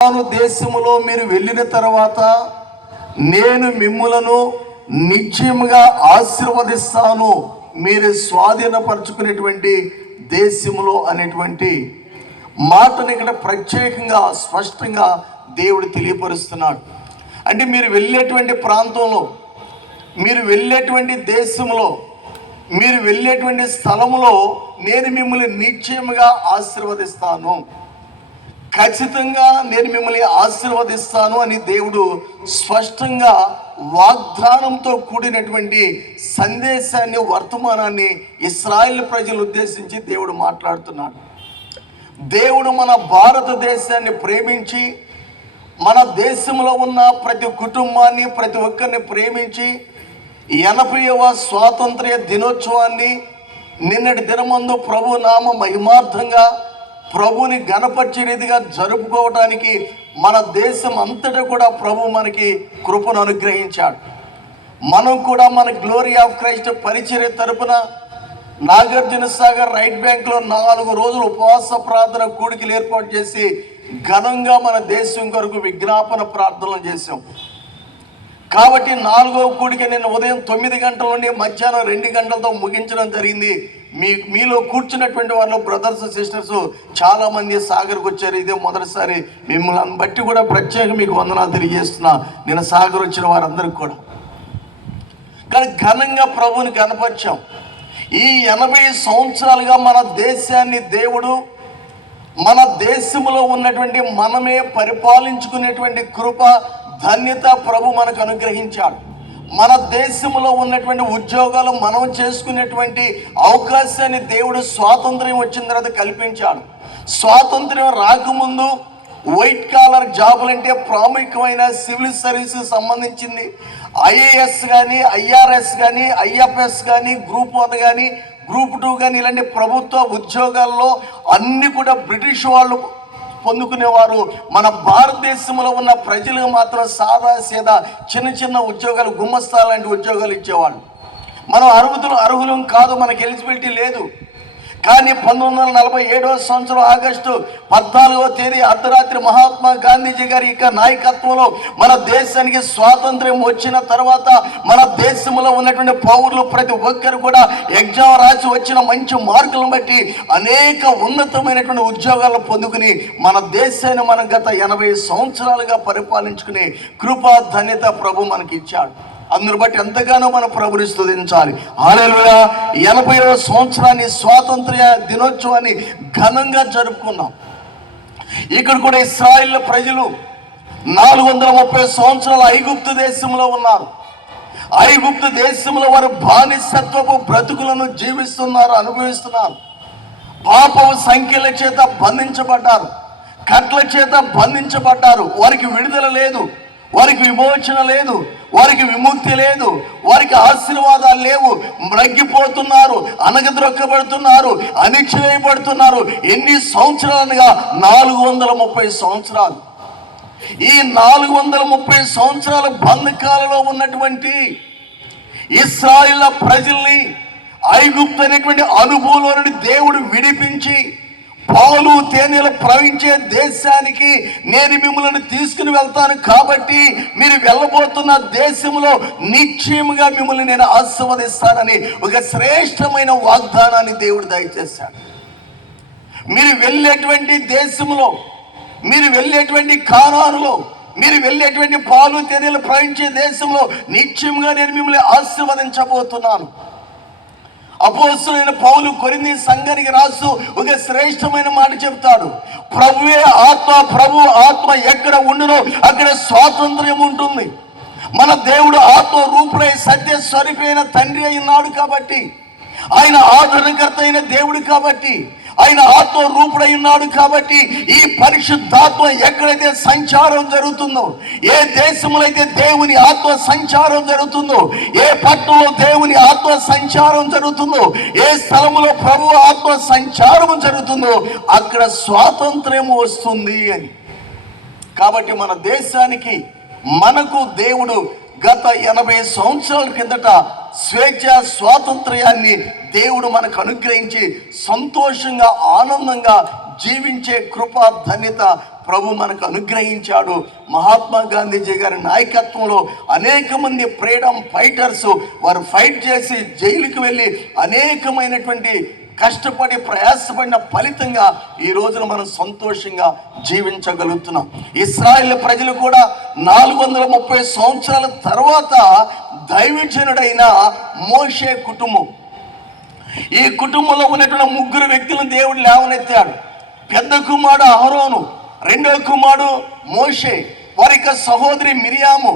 దేశములో మీరు వెళ్ళిన తర్వాత నేను మిమ్ములను నిశ్చయముగా ఆశీర్వదిస్తాను, మీరు స్వాధీనపరచుకునేటువంటి దేశములో అనేటువంటి మాటను ఇక్కడ ప్రత్యేకంగా స్పష్టంగా దేవుడు తెలియపరుస్తున్నాడు. అంటే మీరు వెళ్ళేటువంటి ప్రాంతంలో, మీరు వెళ్ళేటువంటి దేశంలో, మీరు వెళ్ళేటువంటి స్థలములో నేను మిమ్మల్ని నిశ్చయముగా ఆశీర్వదిస్తాను, ఖచ్చితంగా నేను మిమ్మల్ని ఆశీర్వదిస్తాను అని దేవుడు స్పష్టంగా వాగ్దానంతో కూడినటువంటి సందేశాన్ని, వర్తమానాన్ని ఇశ్రాయేలు ప్రజలు ఉద్దేశించి దేవుడు మాట్లాడుతున్నాడు. దేవుడు మన భారతదేశాన్ని ప్రేమించి, మన దేశంలో ఉన్న ప్రతి కుటుంబాన్ని, ప్రతి ఒక్కరిని ప్రేమించి 80వ స్వాతంత్ర్య దినోత్సవాన్ని నిన్నటి దినమందు ప్రభు నామ మహిమార్థంగా ప్రభుని గణపరిచే రీతిగా జరుపుకోవడానికి మన దేశం అంతటా కూడా ప్రభు మనకి కృపను అనుగ్రహించాడు. మనం కూడా మన గ్లోరీ ఆఫ్ క్రైస్ట్ పరిచర్య తరపున నాగార్జున సాగర్ రైట్ బ్యాంక్లో 4 రోజులు ఉపవాస ప్రార్థన కూడికలు ఏర్పాటు చేసి ఘనంగా మన దేశం కొరకు విజ్ఞాపన ప్రార్థనలు చేశాం. కాబట్టి 4వ కూడిక నిన్న ఉదయం 9 గంటల నుండి మధ్యాహ్నం 2 గంటలతో ముగించడం జరిగింది. మీలో కూర్చున్నటువంటి వాళ్ళు బ్రదర్స్ సిస్టర్స్ చాలామంది సాగర్కి వచ్చారు. ఇదే మొదటిసారి. మిమ్మల్ని బట్టి కూడా ప్రత్యేక మీకు వందనాలు తెలియజేస్తున్నా. నేను సాగర్ వచ్చిన వారందరికీ కూడా. కానీ ఘనంగా ప్రభుని కనపరిచాం. ఈ 80 సంవత్సరాలుగా మన దేశాన్ని దేవుడు, మన దేశంలో ఉన్నటువంటి మనమే పరిపాలించుకునేటువంటి కృప, ధన్యత ప్రభు మనకు అనుగ్రహించాడు. మన దేశంలో ఉన్నటువంటి ఉద్యోగాలు మనం చేసుకునేటువంటి అవకాశాన్ని దేవుడు స్వాతంత్ర్యం వచ్చిన తర్వాత కల్పించాడు. స్వాతంత్ర్యం రాకముందు వైట్ కాలర్ జాబులు అంటే ప్రాముఖ్యమైన సివిల్ సర్వీసెస్ సంబంధించింది ఐఏఎస్ కానీ, ఐఆర్ఎస్ కానీ, ఐఎఫ్ఎస్ కానీ, గ్రూప్ 1 కానీ, గ్రూప్ 2 కానీ, ఇలాంటి ప్రభుత్వ ఉద్యోగాల్లో అన్ని కూడా బ్రిటిష్ వాళ్ళు పొందుకునేవారు. మన భారతదేశంలో ఉన్న ప్రజలకు మాత్రం సాదా సీదా చిన్న చిన్న ఉద్యోగాలు, గుమ్మస్తా లాంటి ఉద్యోగాలు ఇచ్చేవాళ్ళు. మనం అర్హులం కాదు, మనకి ఎలిజిబిలిటీ లేదు. కానీ 1947వ సంవత్సరం ఆగస్టు 14వ తేదీ అర్ధరాత్రి మహాత్మా గాంధీజీ గారి యొక్క నాయకత్వంలో మన దేశానికి స్వాతంత్ర్యం వచ్చిన తర్వాత మన దేశంలో ఉన్నటువంటి పౌరులు ప్రతి ఒక్కరు కూడా ఎగ్జామ్ రాసి వచ్చిన మంచి మార్కులను బట్టి అనేక ఉన్నతమైనటువంటి ఉద్యోగాలను పొందుకుని మన దేశాన్ని మనం గత 80 సంవత్సరాలుగా పరిపాలించుకునే కృపా ధన్యత ప్రభు మనకి ఇచ్చాడు. అందును బట్టి ఎంతగానో మనం ప్రభుని స్తుతించాలి. హల్లెలూయా. 80వ సంవత్సరాన్ని, స్వాతంత్ర్య దినోత్సవాన్ని ఘనంగా జరుపుకున్నాం. ఇక్కడ కూడా ఇశ్రాయేలు ప్రజలు 430 సంవత్సరాలు ఐగుప్తు దేశంలో ఉన్నారు. ఐగుప్తు దేశంలో వారు బానిసత్వపు బ్రతుకులను జీవిస్తున్నారు, అనుభవిస్తున్నారు. పాపపు సంఖ్యల చేత బంధించబడ్డారు, కట్ల చేత బంధించబడ్డారు. వారికి విడుదల లేదు, వారికి విమోచన లేదు, వారికి విముక్తి లేదు, వారికి ఆశీర్వాదాలు లేవు. మ్రగ్గిపోతున్నారు, అనగద్రొక్కబడుతున్నారు, అణిచివేయబడుతున్నారు. ఎన్ని సంవత్సరాలుగా? 430 సంవత్సరాలు. ఈ 430 సంవత్సరాల బంధకాలలో ఉన్నటువంటి ఇశ్రాయేలు ప్రజల్ని ఐగుప్తు అనేటువంటి అనుభవంలో నుండి దేవుడు విడిపించి పాలు తేనెలు ప్రవహించే దేశానికి నేను మిమ్మల్ని తీసుకుని వెళ్తాను, కాబట్టి మీరు వెళ్ళబోతున్న దేశంలో నిశ్చయముగా మిమ్మల్ని నేను ఆశీర్వదిస్తానని ఒక శ్రేష్టమైన వాగ్దానాన్ని దేవుడు దయచేశాడు. మీరు వెళ్ళేటువంటి దేశంలో, మీరు వెళ్ళేటువంటి కానానులో, మీరు వెళ్ళేటువంటి పాలు తేనెలు ప్రవహించే దేశంలో నిశ్చయముగా నేను మిమ్మల్ని ఆశీర్వదించబోతున్నాను. అపోస్తలుడైన పౌలు కొరింథీ సంఘానికి రాస్తూ ఒక శ్రేష్టమైన మాట చెప్తాడు. ప్రభువే ఆత్మ, ప్రభు ఆత్మ ఎక్కడ ఉండునో అక్కడ స్వాతంత్ర్యం ఉంటుంది. మన దేవుడు ఆత్మ రూపుడై సత్య స్వరూపైన తండ్రి అయినాడు కాబట్టి, ఆయన ఆదరణకర్త అయిన దేవుడు కాబట్టి, ఆయన ఆత్మ రూపుడై ఉన్నాడు కాబట్టి, ఈ పరిశుద్ధాత్మ ఎక్కడైతే సంచారం జరుగుతుందో, ఏ దేశంలో అయితే దేవుని ఆత్మ సంచారం జరుగుతుందో, ఏ పట్టణంలో దేవుని ఆత్మ సంచారం జరుగుతుందో, ఏ స్థలంలో ప్రభు ఆత్మ సంచారం జరుగుతుందో అక్కడ స్వాతంత్ర్యం వస్తుంది అని. కాబట్టి మన దేశానికి, మనకు దేవుడు గత 80 సంవత్సరాల కిందట స్వేచ్ఛ స్వాతంత్ర్యాన్ని దేవుడు మనకు అనుగ్రహించి సంతోషంగా, ఆనందంగా జీవించే కృపా ధన్యత ప్రభు మనకు అనుగ్రహించాడు. మహాత్మా గాంధీజీ గారి నాయకత్వంలో అనేక మంది ఫ్రీడమ్ ఫైటర్స్ వారు ఫైట్ చేసి జైలుకి వెళ్ళి అనేకమైనటువంటి కష్టపడి ప్రయాసపడిన ఫలితంగా ఈ రోజున మనం సంతోషంగా జీవించగలుగుతున్నాం. ఇశ్రాయేల్ ప్రజలు కూడా 430 సంవత్సరాల తర్వాత దైవజనుడైన మోషే కుటుంబం, ఈ కుటుంబంలో ఉన్నటువంటి 3 వ్యక్తులను దేవుడు లేవనెత్తాడు. పెద్ద కుమారుడు అహరోను, రెండో కుమారుడు మోషే, వారి యొక్క సహోదరి మిరియాము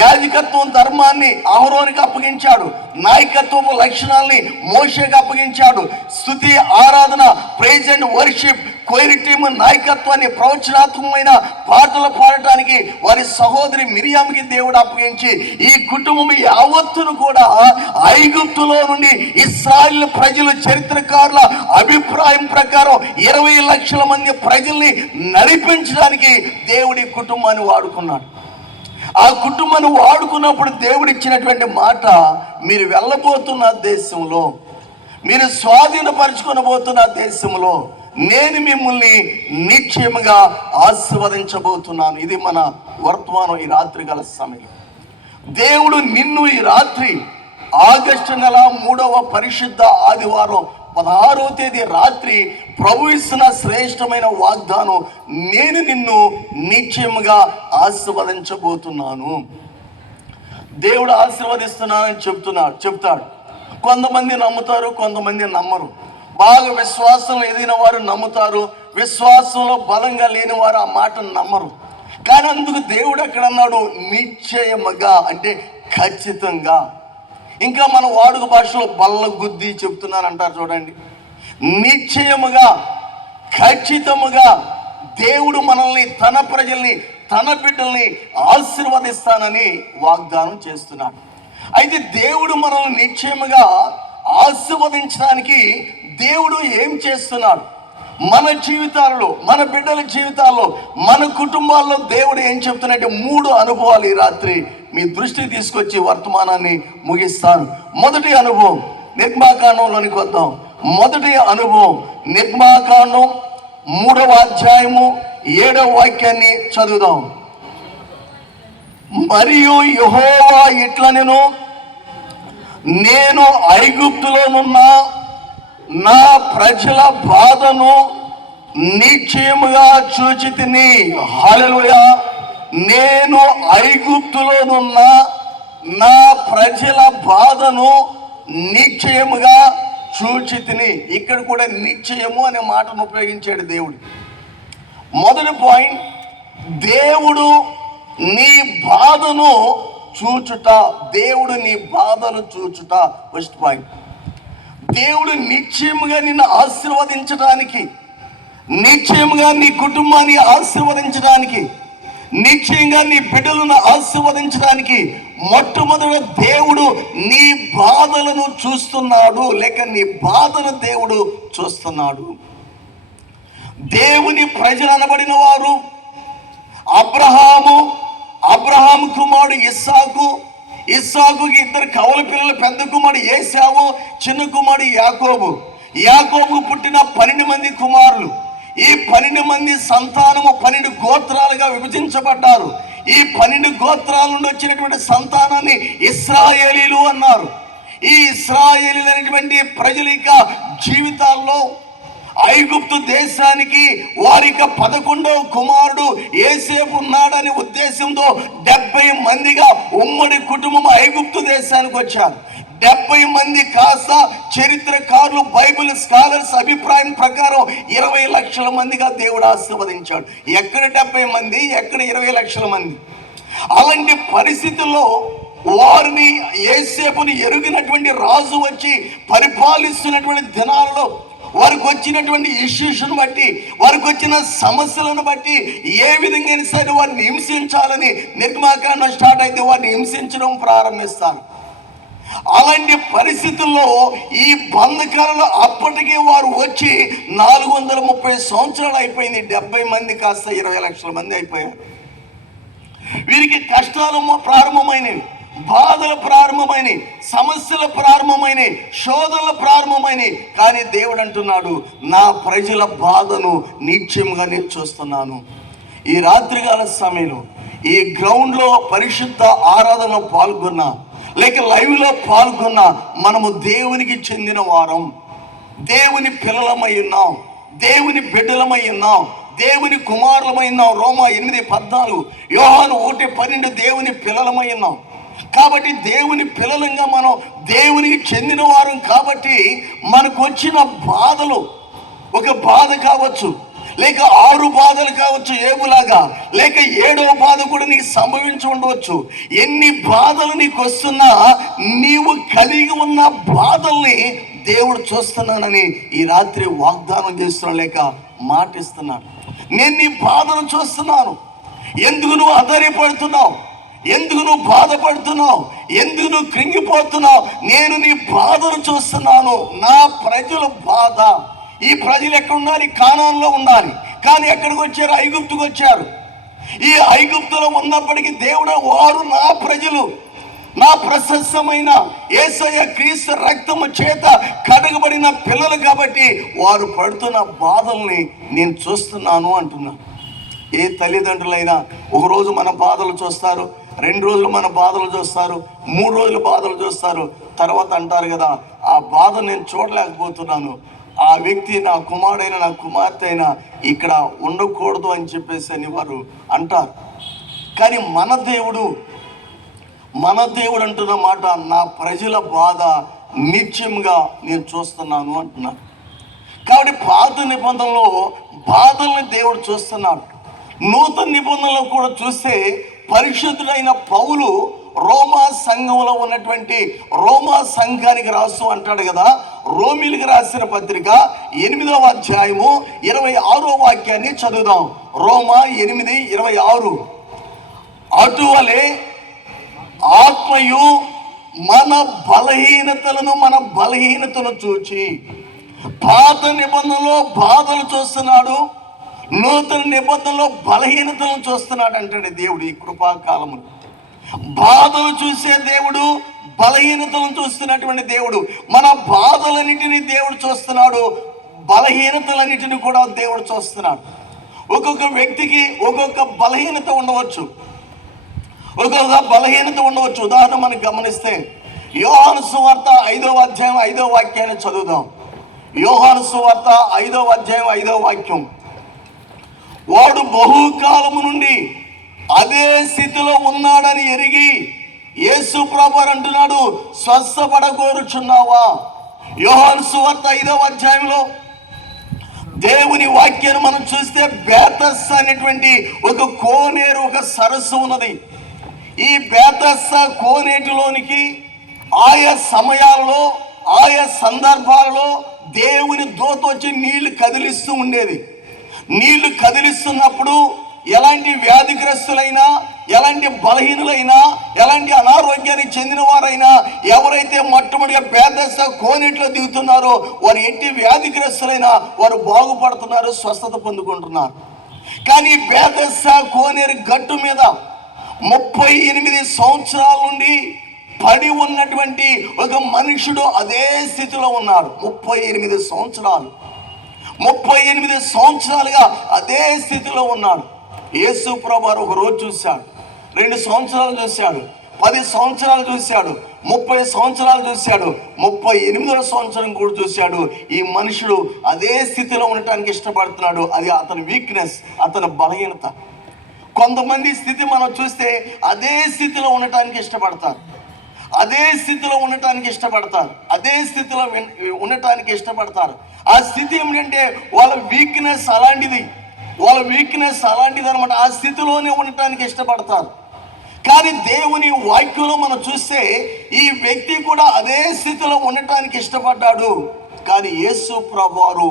యాజకత్వం ధర్మాన్ని అహరోనికి అప్పగించాడు, నాయకత్వము లక్షణాలని మోషేకి అప్పగించాడు. స్తుతి ఆరాధన praise and worship choir team నాయకత్వాన్ని ప్రవచనాత్మకమైన పాటలు పాడటానికి వారి సహోదరి మిరియాముకి దేవుడు అప్పగించి ఈ కుటుంబం యావత్తును కూడా ఐగుప్తులో నుండి ఇశ్రాయేలు ప్రజలు చరిత్రకారుల అభిప్రాయం ప్రకారం 20 లక్షల మంది ప్రజల్ని నడిపించడానికి దేవుడి కుటుంబాన్ని వాడుకున్నాడు. ఆ కుటుంబాన్ని వాడుకున్నప్పుడు దేవుడు ఇచ్చినటువంటి మాట, మీరు వెళ్ళబోతున్న దేశంలో, మీరు స్వాధీనపరచుకొనబోతున్న దేశంలో నేను మిమ్మల్ని నిశ్చయముగా ఆశీర్వదించబోతున్నాను. ఇది మన వర్తమానం ఈ రాత్రి గల సమయం. దేవుడు నిన్ను ఈ రాత్రి ఆగస్టు నెల 3వ పరిశుద్ధ ఆదివారం 16వ తేదీ రాత్రి ప్రభు ఇస్తున్న శ్రేష్టమైన వాగ్దానం, నేను నిన్ను నిశ్చయముగా ఆశీర్వదించబోతున్నాను. దేవుడు ఆశీర్వదిస్తున్నానని చెప్తాడు. కొంతమంది నమ్ముతారు, కొంతమంది నమ్మరు. బాగా విశ్వాసంలో ఎదిగిన వారు నమ్ముతారు, విశ్వాసంలో బలంగా లేని వారు ఆ మాటను నమ్మరు. కానీ అందుకు దేవుడు ఎక్కడ అన్నాడు? నిశ్చయముగా అంటే ఖచ్చితంగా. ఇంకా మన వాడుక భాషలో బల్ల గుద్ది చెప్తున్నాను అంటారు చూడండి. నిశ్చయముగా ఖచ్చితముగా దేవుడు మనల్ని, తన ప్రజల్ని, తన బిడ్డల్ని ఆశీర్వదిస్తానని వాగ్దానం చేస్తున్నాడు. అయితే దేవుడు మనల్ని నిశ్చయముగా ఆశీర్వదించడానికి దేవుడు ఏం చేస్తున్నాడు? మన జీవితాలలో, మన బిడ్డల జీవితాల్లో, మన కుటుంబాల్లో దేవుడు ఏం చెప్తున్నట్టే 3 అనుభవాలు ఈ రాత్రి మీ దృష్టికి తీసుకొచ్చి వర్తమానాన్ని ముగిస్తాను. మొదటి అనుభవం నిర్గమాకాండంలోనికి వద్దాం. మొదటి అనుభవం నిర్గమాకాండం 3వ అధ్యాయము 7వ వాక్యాన్ని చదువుదాం. మరియు యెహోవా ఇట్లనెను, నేను ఐగుప్తులోనున్న నా ప్రజల బాధను నిశ్చయముగా చూచితిని. హల్లెలూయా. నేను ఐగుప్తులోనున్న నా ప్రజల బాధను నిశ్చయముగా చూచితిని. ఇక్కడ కూడా నిశ్చయము అనే మాటను ఉపయోగించాడు దేవుడు. మొదటి పాయింట్, దేవుడు నీ బాధను చూచుట. దేవుడు నీ బాధను చూచుట ఫస్ట్ పాయింట్. దేవుడు నిశ్చయముగా నిన్ను ఆశీర్వదించడానికి, నిశ్చయముగా నీ కుటుంబాన్ని ఆశీర్వదించడానికి, నిశ్చయంగా నీ బిడ్డలను ఆశీర్వదించడానికి మొట్టమొదట దేవుడు నీ బాధలను చూస్తున్నాడు, లేక నీ బాధను దేవుడు చూస్తున్నాడు. దేవుని ప్రజలు అనబడిన వారు అబ్రహాము కుమారుడు ఇస్సాకుకి 2 కవల పిల్లలు, పెద్ద కుమారుడు ఏశావు, చిన్న కుమారుడు యాకోబు పుట్టిన 12 మంది కుమారులు. ఈ 12 మంది సంతానము 12 గోత్రాలుగా విభజించబడ్డారు. ఈ 12 గోత్రాల నుండి వచ్చినటువంటి సంతానాన్ని ఇశ్రాయేలీలు అన్నారు. ఈ ఇశ్రాయేలీలు అనేటువంటి ప్రజల యొక్క జీవితాల్లో ఐగుప్తు దేశానికి వారి యొక్క 11వ కుమారుడు యోసేపు ఉన్నాడని ఉద్దేశంతో 70 మందిగా ఉమ్మడి కుటుంబం ఐగుప్తు దేశానికి వచ్చారు. 70 మంది కాస్త చరిత్రకారులు, బైబిల్ స్కాలర్స్ అభిప్రాయం ప్రకారం 20 లక్షల మందిగా దేవుడు ఆశీర్వదించాడు. ఎక్కడ 70 మంది, ఎక్కడ 20 లక్షల మంది? అలాంటి పరిస్థితుల్లో వారిని, యోసేపుని ఎరుగినటువంటి రాజు వచ్చి పరిపాలిస్తున్నటువంటి దినాలలో వారికి వచ్చినటువంటి ఇష్యూస్ను బట్టి, వారికి వచ్చిన సమస్యలను బట్టి ఏ విధంగా సరే వారిని హింసించాలని నిర్గమాకాండం స్టార్ట్ అయితే వారిని హింసించడం ప్రారంభిస్తారు. అలాంటి పరిస్థితుల్లో ఈ బంధకాలలో అప్పటికే వారు వచ్చి 430 సంవత్సరాలు అయిపోయింది. 70 మంది కాస్త 20 లక్షల మంది అయిపోయారు. వీరికి కష్టాలు ప్రారంభమైనవి. బాధలు ప్రారంభమైనవి, సమస్యలు ప్రారంభమైనవి, శోధనలు ప్రారంభమైనవి. కానీ దేవుడు అంటున్నాడు, నా ప్రజల బాధను నిత్యముగా నేను చూస్తున్నాను. ఈ రాత్రికాల సమయంలో ఈ గ్రౌండ్లో పరిశుద్ధ ఆరాధనలో పాల్గొన్నా, లేక లైవ్లో పాల్గొన్నా, మనము దేవునికి చెందిన వారం, దేవుని పిల్లలమై ఉన్నాం, దేవుని బిడ్డలమై ఉన్నాం, దేవుని కుమారులమై ఉన్నాం. రోమా 8:14, యోహాను 1:12 దేవుని పిల్లలమై ఉన్నాం. కాబట్టి దేవుని పిల్లలంగా మనం దేవునికి చెందిన వారం. కాబట్టి మనకు వచ్చిన బాధలు, ఒక బాధ కావచ్చు, లేక 6 బాధలు కావచ్చు ఏబులాగా, లేక 7వ బాధ కూడా నీకు సంభవించి ఉండవచ్చు. ఎన్ని బాధలు నీకు వస్తున్నా నీవు కలిగి ఉన్న బాధల్ని దేవుడు చూస్తున్నానని ఈ రాత్రి వాగ్దానం చేస్తున్నాడు, లేక మాటిస్తున్నాడు. నేను నీ బాధను చూస్తున్నాను. ఎందుకు నువ్వు ఆధారపడుతున్నావు? ఎందుకు నువ్వు బాధపడుతున్నావు? ఎందుకు నువ్వు కృంగిపోతున్నావు? నేను నీ బాధను చూస్తున్నాను. నా ప్రజల బాధ. ఈ ప్రజలు ఎక్కడ ఉండాలి? కానాన్లో ఉండాలి. కానీ ఎక్కడికి వచ్చారు? ఐగుప్తుకు వచ్చారు. ఈ ఐగుప్తులో ఉన్నప్పటికీ దేవుడు, వారు నా ప్రజలు, నా ప్రశస్తమైన యేసయ్య క్రీస్తు రక్తము చేత కడగబడిన పిల్లలు. కాబట్టి వారు పడుతున్న బాధల్ని నేను చూస్తున్నాను అంటున్నాను. ఏ తల్లిదండ్రులైనా ఒకరోజు మన బాధలు చూస్తారు, 2 రోజులు మన బాధలు చూస్తారు, 3 రోజులు బాధలు చూస్తారు. తర్వాత అంటారు కదా, ఆ బాధ నేను చూడలేకపోతున్నాను, ఆ వ్యక్తి నా కుమారుడైనా నా కుమార్తె అయినా ఇక్కడ ఉండకూడదు అని చెప్పేసి అని వారు అంటారు. కానీ మన దేవుడు అంటున్న మాట, నా ప్రజల బాధ నిత్యంగా నేను చూస్తున్నాను అంటున్నాను. కాబట్టి పాత నిబంధనలో బాధల్ని దేవుడు చూస్తున్నాడు. నూతన నిబంధనలో కూడా చూస్తే పరిశుద్ధుడైన పౌలు రోమా సంఘంలో ఉన్నటువంటి రోమా సంఘానికి రాస్తూ అంటాడు కదా, రోమిలికి రాసిన పత్రిక 8వ అధ్యాయము 26వ వాక్యాన్ని చదువుదాం. రోమా 8:26, అటువలే ఆత్మయు మన బలహీనతను చూచి, పాత నిబంధనలో బాధలు చూస్తున్నాడు, నూతన నిబంధనలో బలహీనతలను చూస్తున్నాడు అంటాడు దేవుడు. ఈ కృపాకాలములు బాధలు చూసే దేవుడు, బలహీనతలను చూస్తున్నటువంటి దేవుడు. మన బాధలన్నిటిని దేవుడు చూస్తున్నాడు, బలహీనతలన్నిటిని కూడా దేవుడు చూస్తున్నాడు. ఒక్కొక్క వ్యక్తికి ఒక్కొక్క బలహీనత ఉండవచ్చు. ఉదాహరణ మనం గమనిస్తే యోహాను సువార్త 5వ అధ్యాయం 5వ వాక్యాన్ని చదువుదాం. యోహాను సువార్త 5వ అధ్యాయం 5వ వాక్యం, వాడు బహుకాలము నుండి అదే స్థితిలో ఉన్నాడని ఎరిగి యేసు ప్రభువు అంటున్నాడు, స్వస్థపడగోరుచున్నావా? యోహాను సువార్త 5వ అధ్యాయంలో దేవుని వాక్యాన్ని మనం చూస్తే బేతస్సా అనేటువంటి ఒక కోనేరు, ఒక సరస్సు ఉన్నది. ఈ బేతస్సా కోనేటిలోనికి ఆయా సమయాలలో, ఆయా సందర్భాలలో దేవుని దూత వచ్చి నీళ్లు కదిలిస్తూ ఉండేది. నీళ్లు కదిలిస్తున్నప్పుడు ఎలాంటి వ్యాధిగ్రస్తులైనా, ఎలాంటి బలహీనులైనా, ఎలాంటి అనారోగ్యానికి చెందిన వారైనా, ఎవరైతే మొట్టమొదటిగా బేతస్సా కోనేటిలో దిగుతున్నారో వారు ఎట్టి వ్యాధిగ్రస్తులైనా వారు బాగుపడుతున్నారు, స్వస్థత పొందుకుంటున్నారు. కానీ బేతస్సా కోనేరు గట్టు మీద 38 సంవత్సరాల నుండి పడి ఉన్నటువంటి ఒక మనుషుడు అదే స్థితిలో ఉన్నాడు. 38 సంవత్సరాలుగా అదే స్థితిలో ఉన్నాడు. యేసు ప్రభువు ఒక రోజు చూశాడు, 2 సంవత్సరాలు చూశాడు, 10 సంవత్సరాలు చూశాడు, 30 సంవత్సరాలు చూశాడు, 38వ సంవత్సరం కూడా చూశాడు. ఈ మనుషుడు అదే స్థితిలో ఉండటానికి ఇష్టపడుతున్నాడు. అది అతని వీక్నెస్, అతని బలహీనత. కొంతమంది స్థితి మనం చూస్తే అదే స్థితిలో ఉండటానికి ఇష్టపడతారు, అదే స్థితిలో ఉండటానికి ఇష్టపడతారు. ఆ స్థితి ఏమిటంటే వాళ్ళ వీక్నెస్ అలాంటిది అనమాట. ఆ స్థితిలోనే ఉండటానికి ఇష్టపడతారు. కానీ దేవుని వాక్యంలో మనం చూస్తే ఈ వ్యక్తి కూడా అదే స్థితిలో ఉండటానికి ఇష్టపడ్డాడు. కానీ యేసు ప్రభువారు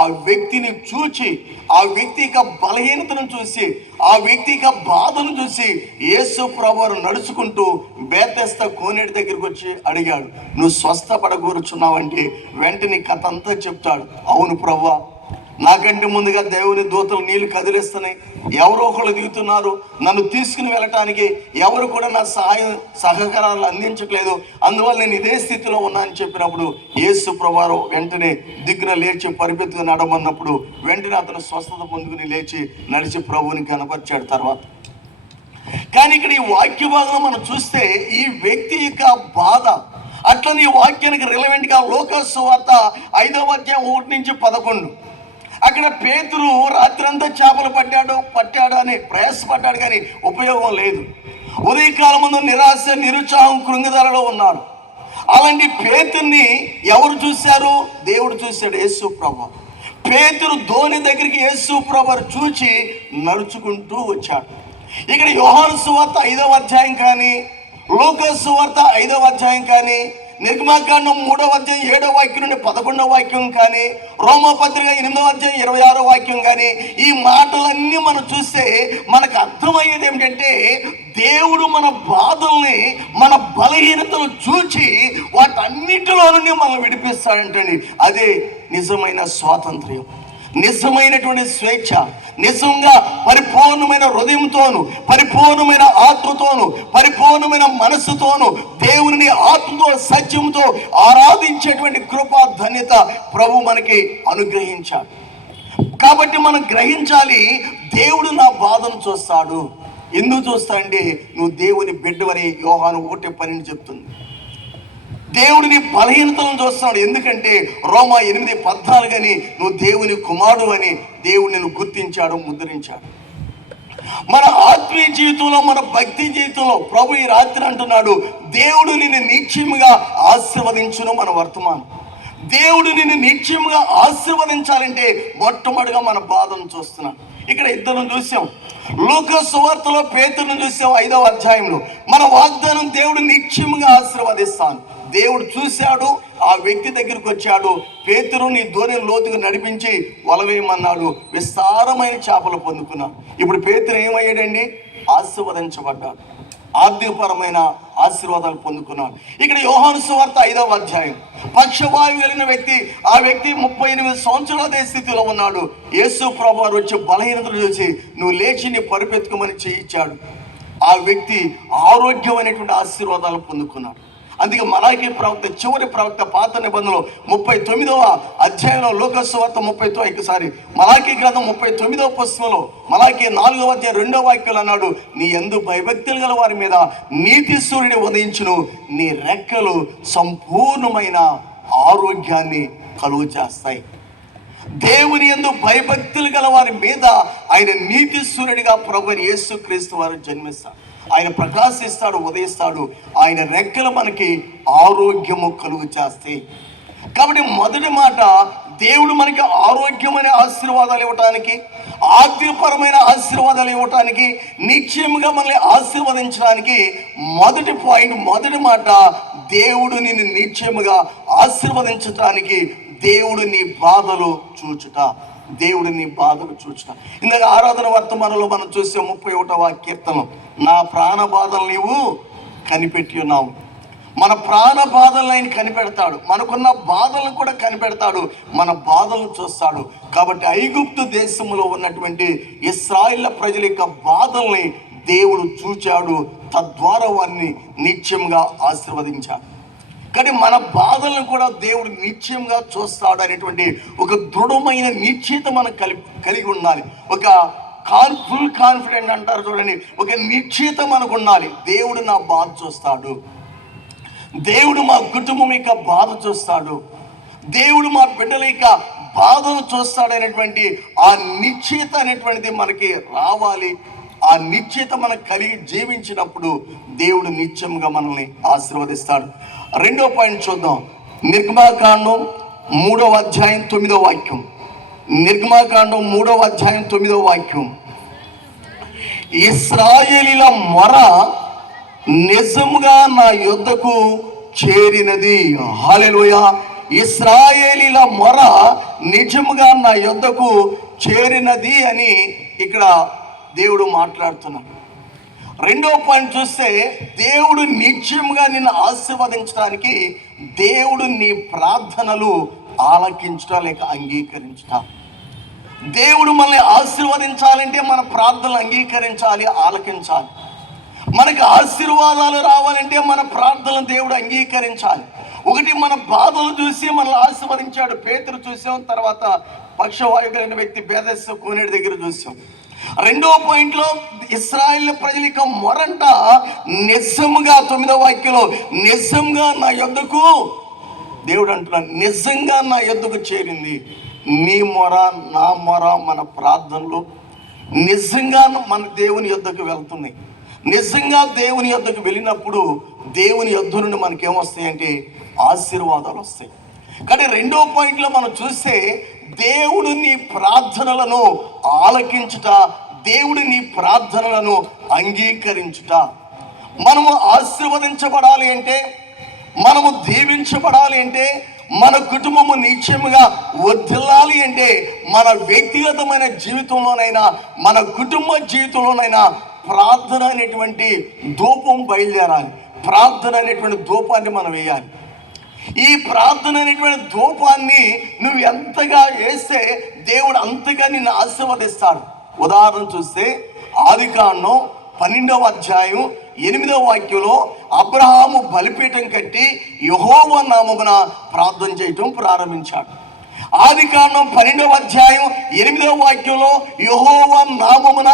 ఆ వ్యక్తిని చూచి, ఆ వ్యక్తి యొక్క బలహీనతను చూసి, ఆ వ్యక్తి యొక్క బాధను చూసి యేసు ప్రభువారు నడుచుకుంటూ బేతెస్దా కోనేటి దగ్గరికి వచ్చి అడిగాడు, నువ్వు స్వస్థపడగోరుచున్నావంటే వెంటనే కథ అంతా చెప్తాడు. అవును ప్రభువా, నాకంటే ముందుగా దేవుని దూతలు నీళ్లు కదిలిస్తున్నాయి, ఎవరో ఒకళ్ళు దిగుతున్నారు, నన్ను తీసుకుని వెళ్ళటానికి ఎవరు కూడా నా సహకారాలు అందించట్లేదు, అందువల్ల నేను ఇదే స్థితిలో ఉన్నా అని చెప్పినప్పుడు యేసు ప్రభువారు వెంటనే దిగ్గున లేచి పరిపెత్తుగా నడమన్నప్పుడు వెంటనే అతను స్వస్థత పొందుకుని లేచి నడిచి ప్రభువుని కనపరిచాడు తర్వాత. కానీ ఇక్కడ ఈ వాక్య భాగంలో మనం చూస్తే ఈ వ్యక్తి యొక్క బాధ, అట్లనే ఈ వాక్యానికి రిలవెంట్గా లోకాసు సువార్త 5వ అధ్యాయం 1-11, అక్కడ పేతురు రాత్రంతా చేపలు పట్టాడు అని ప్రయాసపడ్డాడు, కానీ ఉపయోగం లేదు. ఉదయకాలం ముందు నిరాశ నిరుత్సాహం కృంగిదలలో ఉన్నాడు. అలాంటి పేతుర్ని ఎవరు చూశారు? దేవుడు చూశాడు, యేసు ప్రభువు. పేతురు ధోని దగ్గరికి యేసు ప్రభువు చూచి నడుచుకుంటూ వచ్చాడు. ఇక్కడ యోహాను సువార్త 5వ అధ్యాయం కానీ, లూకాసు సువార్త 5వ అధ్యాయం కానీ, నిర్గమాకాండం 3వ అధ్యాయం 7వ వాక్యం నుండి 11వ వాక్యం కానీ, రోమాపత్రిక 8వ అధ్యాయం 26వ వాక్యం కానీ, ఈ మాటలన్నీ మనం చూస్తే మనకు అర్థమయ్యేది ఏమిటంటే దేవుడు మన బాధల్ని, మన బలహీనతలు చూచి వాటన్నిటిలో నుండి మనం విడిపిస్తాడంటండి. అదే నిజమైన స్వాతంత్ర్యం, నిజమైనటువంటి స్వేచ్ఛ. నిజంగా పరిపూర్ణమైన హృదయంతోను, పరిపూర్ణమైన ఆత్మతోను, పరిపూర్ణమైన మనస్సుతోను దేవుని ఆత్మతో సత్యంతో ఆరాధించేటువంటి కృపా ధన్యత ప్రభు మనకి అనుగ్రహించాడు. కాబట్టి మనం గ్రహించాలి, దేవుడు నా బాధను చూస్తాడు. ఎందుకు చూస్తాడంటే నువ్వు దేవుని బిడ్డవని యోహాను 1:12 చెప్తుంది. దేవుడు నీ బలహీనతలను చూస్తున్నాడు. ఎందుకంటే రోమా 8:14 అని నువ్వు దేవుని కుమారుడు అని దేవుడు నిన్ను గుర్తించాడు, ముద్రించాడు. మన ఆత్మీయ జీవితంలో, మన భక్తి జీవితంలో ప్రభు ఈ రాత్రి అంటున్నాడు, దేవుడు నిన్ను నిశ్చయముగా ఆశీర్వదించును. మన వర్తమానం దేవుడు నిన్ను నిశ్చయముగా ఆశీర్వదించాలంటే మొట్టమొదటిగా మన బాధను చూస్తున్నాడు. ఇక్కడ ఇద్దరు చూసాం, లూకాసు సువార్తలో పేతురును చూసాం 5వ అధ్యాయంలో. మన వాగ్దానం దేవుడు నిశ్చయముగా ఆశీర్వదిస్తాను. దేవుడు చూశాడు, ఆ వ్యక్తి దగ్గరికి వచ్చాడు, పేతురు నీ ధోని లోతుగా నడిపించి వలవేయమన్నాడు, విస్తారమైన చేపలు పొందుకున్నాడు. ఇప్పుడు పేతురు ఏమయ్యాడండి? ఆశీర్వదించబడ్డాడు, ఆర్థికపరమైన ఆశీర్వాదాలు పొందుకున్నాడు. ఇక్కడ యోహాను సువార్త 5వ అధ్యాయం, పక్షవాయువు కలిగిన వ్యక్తి, ఆ వ్యక్తి 38 సంవత్సరాల అదే స్థితిలో ఉన్నాడు. యేసు ప్రభువారు వచ్చి బలహీనతలు చూసి నువ్వు లేచి నీ పరుపెత్తుకోమని చేయించాడు. ఆ వ్యక్తి ఆరోగ్యమైనటువంటి ఆశీర్వాదాలు పొందుకున్నాడు. అందుకే మలాకీ ప్రవక్త, చివరి ప్రవక్త, పాత నిబంధనలో 39వ అధ్యాయంలో, లూకాసు సువార్త మలాకీ గ్రంథం 39వ పుస్తకంలో మలాకీ 4వ అధ్యాయం 2వ వాక్యం అన్నాడు, నీ యందు భయభక్తులు గల వారి మీద నీతి సూర్యుడు ఉదయించును, నీ రెక్కలు సంపూర్ణమైన ఆరోగ్యాన్ని కలుగు చేస్తాయి. దేవుని యందు భయభక్తులు గల వారి మీద ఆయన నీతి సూర్యుడిగా ప్రభువైన యేసుక్రీస్తు వారు జన్మిస్తారు. ఆయన ప్రకాశిస్తాడు, ఉదయిస్తాడు. ఆయన రెక్కలు మనకి ఆరోగ్యము కలుగు చేస్తాయి. కాబట్టి మొదటి మాట, దేవుడు మనకి ఆరోగ్యమైన ఆశీర్వాదాలు ఇవ్వటానికి, ఆర్థికపరమైన ఆశీర్వాదాలు ఇవ్వటానికి, నిశ్చయముగా మనల్ని ఆశీర్వదించడానికి మొదటి పాయింట్, మొదటి మాట, దేవుడు నిన్ను నిశ్చయముగా ఆశీర్వదించటానికి దేవుడు నీ బాధలు చూచుట, దేవుడు నీ బాధలు చూచుట. ఇందాక ఆరాధన వర్తమానంలో మనం చూసే 31వ కీర్తనం, నా ప్రాణ బాధలు నీవు కనిపెట్టి ఉన్నావు. మన ప్రాణ బాధలను ఆయన కనిపెడతాడు, మనకున్న బాధలను కూడా కనిపెడతాడు, మన బాధలను చూస్తాడు. కాబట్టి ఐగుప్తు దేశంలో ఉన్నటువంటి ఇశ్రాయేలు ప్రజల యొక్క బాధల్ని దేవుడు చూచాడు, తద్వారా వారిని నిత్యంగా ఆశీర్వదించాడు. కానీ మన బాధలను కూడా దేవుడు నిశ్చయంగా చూస్తాడు అనేటువంటి ఒక దృఢమైన నిశ్చయిత మనకు కలిగి ఉండాలి. ఒక ఫుల్ కాన్ఫిడెంట్ అంటారు చూడండి, ఒక నిశ్చయిత మనకు ఉండాలి. దేవుడు నా బాధ చూస్తాడు, దేవుడు మా కుటుంబం యొక్క బాధ చూస్తాడు, దేవుడు మా బిడ్డల యొక్క బాధను చూస్తాడు అనేటువంటి ఆ నిశ్చయిత అనేటువంటిది మనకి రావాలి. ఆ నిశ్చయిత మనకు కలిగి జీవించినప్పుడు దేవుడు నిత్యంగా మనల్ని ఆశీర్వదిస్తాడు. రెండో పాయింట్ చూద్దాం, నిర్గమాకాండం 3వ అధ్యాయం 9వ వాక్యం. నిర్గమాకాండం 3వ అధ్యాయం 9వ వాక్యం, ఇశ్రాయేలీల మొర నిజముగా నా యొద్దకు చేరినది. హల్లెలూయా. ఇశ్రాయేలీల మొర నిజముగా నా యొద్దకు చేరినది అని ఇక్కడ దేవుడు మాట్లాడుతున్నాడు. రెండో పాయింట్ చూస్తే, దేవుడు నిత్యముగా నిన్ను ఆశీర్వదించడానికి దేవుడు నీ ప్రార్థనలు ఆలకించుట లేక అంగీకరించుట. దేవుడు మనల్ని ఆశీర్వదించాలంటే మన ప్రార్థనలు అంగీకరించాలి, ఆలకించాలి. మనకు ఆశీర్వాదాలు రావాలంటే మన ప్రార్థనలు దేవుడు అంగీకరించాలి. ఒకటి, మన బాధలు చూసి మనల్ని ఆశీర్వదించాడు. పేతురు చూసాం, తర్వాత పక్షవాయుగైన వ్యక్తి బేదస్సు కోనేటి దగ్గర చూసాం. రెండో పాయింట్లో ఇశ్రాయేలు ప్రజల మొరంట నిజంగా 9వ వాక్యంలో నిజంగా నా యొద్దకు, దేవుడు అంటున్నాడు, నిజంగా నా యొద్దకు చేరింది. నీ మొర నా మొర మన ప్రార్థనలు నిజంగా మన దేవుని యొద్దకు వెళ్తున్నాయి. నిజంగా దేవుని యొద్దకు వెళ్ళినప్పుడు దేవుని యొద్ద నుండి మనకేమొస్తాయంటే ఆశీర్వాదాలు వస్తాయి. కానీ రెండో పాయింట్లో మనం చూస్తే దేవుడు నీ ప్రార్థనలను ఆలకించుట, దేవుడు నీ ప్రార్థనలను అంగీకరించుట. మనము ఆశీర్వదించబడాలి అంటే, మనము దీవించబడాలి అంటే, మన కుటుంబము నిత్యముగా వర్ధిల్లాలి అంటే, మన వ్యక్తిగతమైన జీవితంలోనైనా మన కుటుంబ జీవితంలోనైనా ప్రార్థన అనేటువంటి ధూపం బయలుదేరాలి. ప్రార్థన అనేటువంటి ధూపాన్ని మనం వేయాలి. ఈ ప్రార్థన అనేటువంటి ధూపాన్ని నువ్వు ఎంతగా వేస్తే దేవుడు అంతగా నిన్ను ఆశీర్వదిస్తాడు. ఉదాహరణ చూస్తే ఆదికాండం 12వ అధ్యాయం 8వ వాక్యంలో అబ్రహాము బలిపీఠం కట్టి యెహోవా నామమున ప్రార్థన చేయటం ప్రారంభించాడు. ఆదికాండం 12వ అధ్యాయం 8వ వాక్యంలో యెహోవా నామమున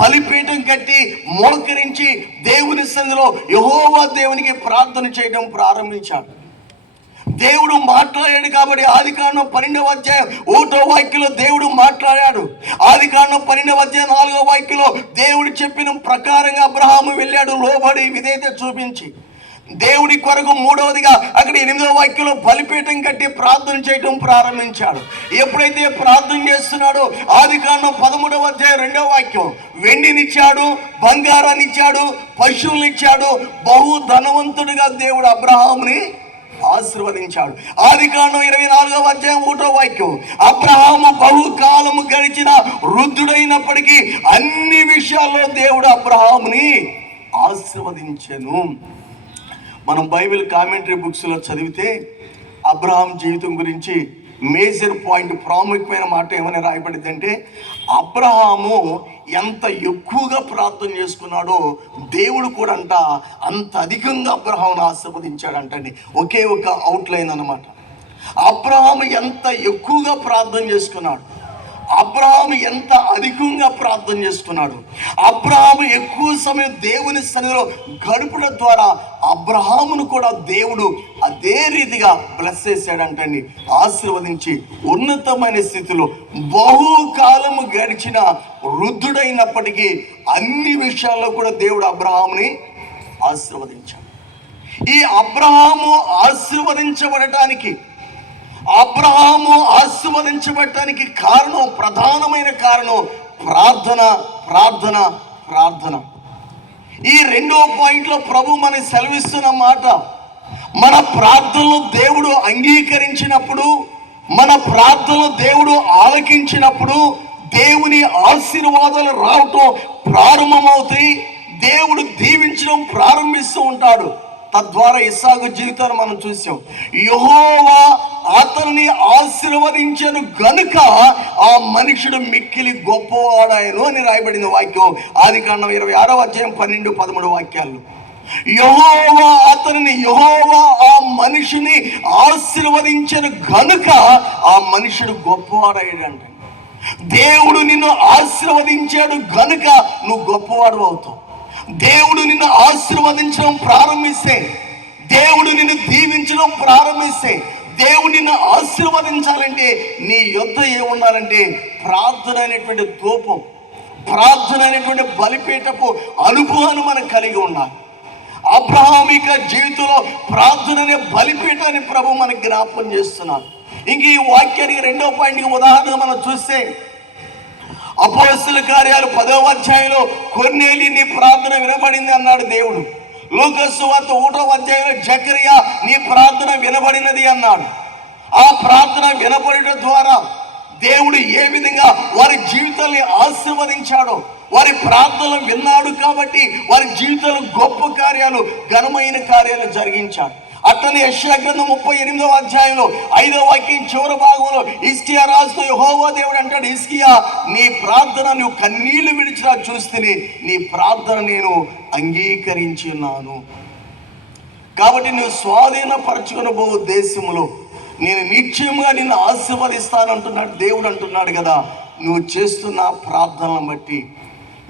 బలిపీఠం కట్టి మోకరించి దేవుని సన్నిధిలో యెహోవా దేవునికి ప్రార్థన చేయడం ప్రారంభించాడు. దేవుడు మాట్లాడాడు కాబట్టి ఆదికాండం 12వ అధ్యాయం 1వ వాక్యంలో దేవుడు మాట్లాడాడు. ఆదికాండం 12వ అధ్యాయం 4వ వాక్యంలో దేవుడు చెప్పిన ప్రకారంగా అబ్రహాము వెళ్ళాడు, లోబడి విధేయత చూపించి. దేవుడి కొరకు మూడవదిగా అక్కడ 8వ వాక్యంలో బలిపీఠం కట్టి ప్రార్థన చేయడం ప్రారంభించాడు. ఎప్పుడైతే ప్రార్థన చేస్తున్నాడో ఆదికాండం 13వ అధ్యాయం 2వ వాక్యం, వెండినిచ్చాడు, బంగారాన్ని ఇచ్చాడు, పశువులు ఇచ్చాడు, బహు ధనవంతుడిగా దేవుడు అబ్రహాముని ఆశీర్వదించాడు. ఆదికాండం 24వ అధ్యాయం 1వ వాక్యం, అబ్రహాము బహుకాలము గడిచిన వృద్ధుడైనప్పటికీ అన్ని విషయాల్లో దేవుడు అబ్రహాముని ఆశీర్వదించెను. మనం బైబిల్ కామెంటరీ బుక్స్లో చదివితే అబ్రహాం జీవితం గురించి మేజర్ పాయింట్, ప్రాముఖ్యమైన మాట ఏమని రాయబడింది అంటే, అబ్రహాము ఎంత ఎక్కువగా ప్రార్థన చేసుకున్నాడో దేవుడు కూడా అంత అధికంగా అబ్రహామును ఆశీర్వదించాడంటండి. ఒకే ఒక అవుట్లైన్ అన్నమాట. అబ్రహాము ఎంత ఎక్కువగా ప్రార్థన చేసుకున్నాడు, అబ్రహాము ఎంత అధికంగా ప్రార్థన చేసుకున్నాడు, అబ్రహాము ఎక్కువ సమయం దేవుని సన్నిధిలో గడుపడం ద్వారా అబ్రహామును కూడా దేవుడు అదే రీతిగా బ్లెస్ చేశాడంటండి, ఆశీర్వదించి ఉన్నతమైన స్థితిలో బహుకాలము గడిచిన వృద్ధుడైనప్పటికీ అన్ని విషయాల్లో కూడా దేవుడు అబ్రహాముని ఆశీర్వదించాడు. ఈ అబ్రహాము ఆశీర్వదించబడటానికి, అబ్రహాము ఆశీర్వదించబడటానికి కారణం, ప్రధానమైన కారణం ప్రార్థన, ప్రార్థన, ప్రార్థన. ఈ రెండో పాయింట్లో ప్రభు మనకి సెలవిస్తున్న మాట, మన ప్రార్థనలు దేవుడు అంగీకరించినప్పుడు, మన ప్రార్థనలు దేవుడు ఆలకించినప్పుడు దేవుని ఆశీర్వాదాలు రావటం ప్రారంభమవుతాయి. దేవుడు దీవించడం ప్రారంభిస్తూ ఉంటాడు. తద్వారా ఇస్సాకు జీవితాన్ని మనం చూసాం. యెహోవా అతన్ని ఆశీర్వదించను గనుక ఆ మనుషుడు మిక్కిలి గొప్పవాడాయను అని రాయబడిన వాక్యం ఆదికాండం 26వ అధ్యాయం 12-13 వాక్యాల్లో. యెహోవా ఆ మనిషిని ఆశీర్వదించను గనుక ఆ మనుషుడు గొప్పవాడాడంట. దేవుడు నిన్ను ఆశీర్వదించాడు గనుక నువ్వు గొప్పవాడు అవుతావు. దేవుడు నిన్ను ఆశీర్వదించడం ప్రారంభిస్తే, దేవుడు నిన్ను దీవించడం ప్రారంభిస్తే, దేవుడు నిన్ను ఆశీర్వదించాలంటే నీ యొద్ద ఏముండాలంటే ప్రార్థన అనేటువంటి ధూపం, ప్రార్థన అనేటువంటి బలిపీఠపు అనుభవాన్ని మనం కలిగి ఉండాలి. అబ్రహామిక జీవితంలో ప్రార్థన అనే బలిపీఠాన్ని ప్రభు మనకు జ్ఞాపకం చేస్తున్నారు. ఇంక ఈ వాక్యానికి రెండో పాయింట్కి ఉదాహరణగా మనం చూస్తే అపోస్తలుల కార్యాలు 10వ అధ్యాయంలో కొర్నేలి నీ ప్రార్థన వినబడింది అన్నాడు దేవుడు. లూకా సువార్త 1వ అధ్యాయంలో జకరియా నీ ప్రార్థన వినబడినది అన్నాడు. ఆ ప్రార్థన వినబడటం ద్వారా దేవుడు ఏ విధంగా వారి జీవితాన్ని ఆశీర్వదించాడో, వారి ప్రార్థనలు విన్నాడు కాబట్టి వారి జీవితంలో గొప్ప కార్యాలు, ఘనమైన కార్యాలు జరిగించాడు. అట్లనే యెషయా గ్రంథం 38వ అధ్యాయంలో 5వ వాక్యం చివరి భాగంలో హిజ్కియా రాజుతో యెహోవా దేవుడు అంటాడు, హిజ్కియా నీ ప్రార్థన నువ్వు కన్నీళ్లు విడిచినా చూస్తేనే నీ ప్రార్థన నేను అంగీకరించి ఉన్నాను. కాబట్టి నువ్వు స్వాధీనపరచుకునబో దేశములో నేను నిశ్చయంగా నిన్ను ఆశీర్వదిస్తానంటున్నాడు దేవుడు అంటున్నాడు కదా. నువ్వు చేస్తున్న ప్రార్థనలను బట్టి,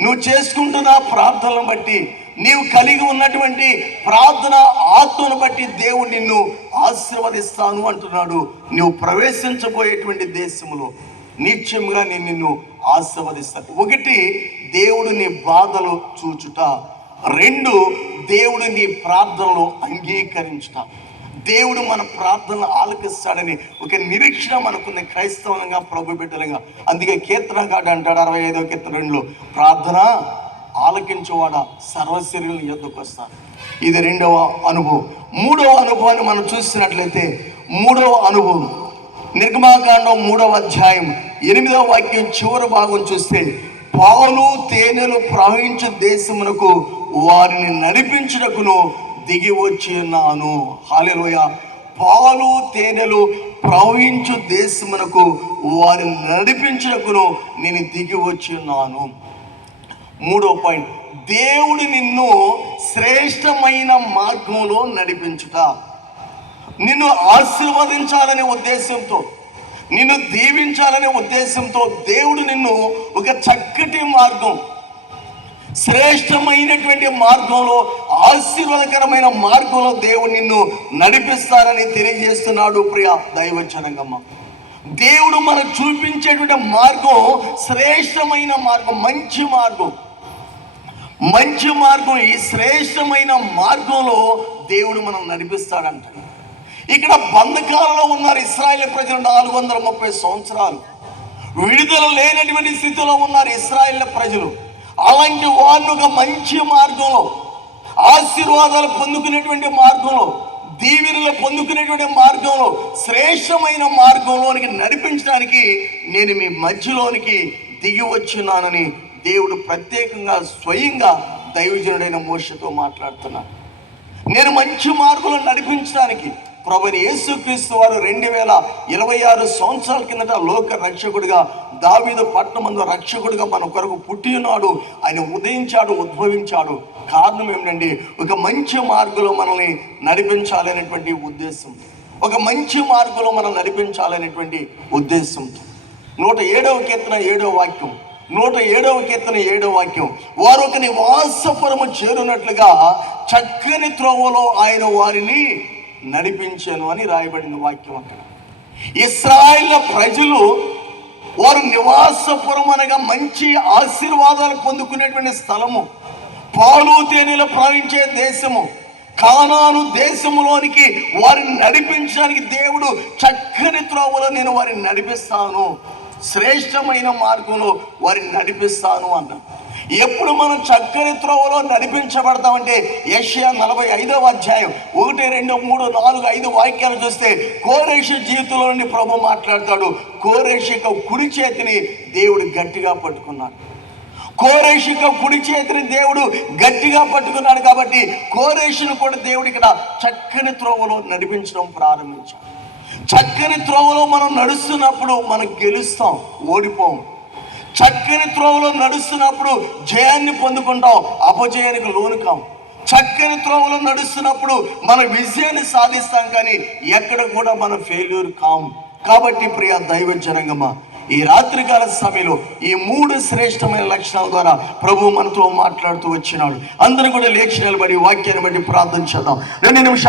నువ్వు చేసుకుంటున్న ప్రార్థనలను బట్టి, నీవు కలిగి ఉన్నటువంటి ప్రార్థన ఆత్మను బట్టి దేవుడు నిన్ను ఆశీర్వదిస్తాను అంటున్నాడు. నువ్వు ప్రవేశించబోయేటువంటి దేశంలో నిశ్చయంగా నేను నిన్ను ఆశీర్వదిస్తాను. 1, దేవుడు నీ బాధలు చూచుట. 2, దేవుడు నీ ప్రార్థనలు అంగీకరించుట. దేవుడు మన ప్రార్థనలు ఆలకిస్తాడని ఒక నిరీక్షణ మనకున్న క్రైస్తవంగా, ప్రభు బిడ్డలుగా. అందుకే కీర్తనకారుడు అంటాడు 65వ కీర్తన 2లో, ప్రార్థన ఆలకించేవాడా సర్వశరీరుల యొద్దకు వస్తాను. ఇది 2వ అనుభవం. 3వ అనుభవాన్ని మనం చూసినట్లయితే, 3వ అనుభవం నిర్గమాకాండం 3వ అధ్యాయం 8వ వాక్యం చివరి భాగం చూస్తే, పాలు తేనెలు ప్రవహించే దేశమునకు వారిని నడిపించుటకును దిగి వచ్చి ఉన్నాను. హల్లెలూయా. పాలు తేనెలు ప్రవహించు దేశమునకు వారిని నడిపించుటకును నేను దిగి వచ్చి ఉన్నాను. 3వ పాయింట్, దేవుడు నిన్ను శ్రేష్టమైన మార్గంలో నడిపించుట. నిన్ను ఆశీర్వదించాలనే ఉద్దేశంతో, నిన్ను దీవించాలనే ఉద్దేశంతో దేవుడు నిన్ను ఒక చక్కటి మార్గం, శ్రేష్టమైనటువంటి మార్గంలో, ఆశీర్వాదకరమైన మార్గంలో దేవుడు నిన్ను నడిపిస్తారని తెలియజేస్తున్నాడు. ప్రియ దైవజనగమ్మ, దేవుడు మనకు చూపించేటువంటి మార్గం శ్రేష్టమైన మార్గం, మంచి మార్గం, మంచి మార్గం. ఈ శ్రేష్టమైన మార్గంలో దేవుడు మనం నడిపిస్తాడంట. ఇక్కడ బంధకాలలో ఉన్నారు ఇశ్రాయేలు ప్రజలు 430 సంవత్సరాలు. విడుదల లేనటువంటి స్థితిలో ఉన్నారు ఇశ్రాయేలు ప్రజలు. అలాంటి వారిని ఒక మంచి మార్గంలో, ఆశీర్వాదాలు పొందుకునేటువంటి మార్గంలో, దీవెనలు పొందుకునేటువంటి మార్గంలో, శ్రేష్టమైన మార్గంలోనికి నడిపించడానికి నేను మీ మధ్యలోనికి దిగి వచ్చినానని దేవుడు ప్రత్యేకంగా స్వయంగా దైవజనుడైన మోషేతో మాట్లాడుతున్నాడు. నేను మంచి మార్గంలో నడిపించడానికి ప్రభువైన యేసుక్రీస్తు వారు 2026 సంవత్సరాల కిందట లోక రక్షకుడిగా, దావీదు పట్టణమందు రక్షకుడిగా మన కొరకు పుట్టి ఉన్నాడు. ఆయన ఉదయించాడు, ఉద్భవించాడు. కారణం ఏమిటండి? ఒక మంచి మార్గంలో మనల్ని నడిపించాలనేటువంటి ఉద్దేశం, ఒక మంచి మార్గంలో మనం నడిపించాలనేటువంటి ఉద్దేశంతో 107వ కీర్తన 7వ వాక్యం, 107వ కీర్తన 7వ వాక్యం, వారు ఒక నివాసపురము చేరునట్లుగా చక్కని త్రోవలో ఆయన వారిని నడిపించాను అని రాయబడిన వాక్యం. అక్కడ ఇశ్రాయేలు ప్రజలు వారు నివాసపురం అనగా మంచి ఆశీర్వాదాలు పొందుకునేటువంటి స్థలము, పాలు తేనెలు ప్రవహించే దేశము, కానాను దేశములోనికి వారిని నడిపించడానికి దేవుడు చక్కని త్రోవలో నేను వారిని నడిపిస్తాను, శ్రేష్టమైన మార్గంలో వారిని నడిపిస్తాను అన్నాడు. ఎప్పుడు మనం చక్కని త్రోవలో నడిపించబడతామంటే యెషయా 45వ అధ్యాయం 1, 2, 3, 4, 5 వాక్యాలు చూస్తే కోరేషు జీవితంలో నుండి ప్రభు మాట్లాడతాడు. కోరేషు యొక్క కుడి చేతిని దేవుడు గట్టిగా పట్టుకున్నాడు. కోరేషు యొక్క కుడి చేతిని దేవుడు గట్టిగా పట్టుకున్నాడు. కాబట్టి కోరేషును కూడా దేవుడు ఇక్కడ చక్కని త్రోవలో నడిపించడం ప్రారంభించాడు. చక్కని త్రోవలో మనం నడుస్తున్నప్పుడు మనం గెలుస్తాం, ఓడిపోం. చక్కని త్రోవలో నడుస్తున్నప్పుడు జయాన్ని పొందుకుంటాం, అపజయానికి లోనుకాం. చక్కని త్రోవలో నడుస్తున్నప్పుడు మన విజయాన్ని సాధిస్తాం, కానీ ఎక్కడ కూడా మన ఫెయిల్యూర్ కాం. కాబట్టి ప్రియ దైవ జనాంగమా, ఈ రాత్రికాల సమయంలో ఈ 3 శ్రేష్టమైన లక్షణాల ద్వారా ప్రభు మనతో మాట్లాడుతూ వచ్చినాడు. అందరూ కూడా లేచి నిలబడి వాక్యాన్ని బట్టి ప్రార్థన చేద్దాం. 2 నిమిషాలు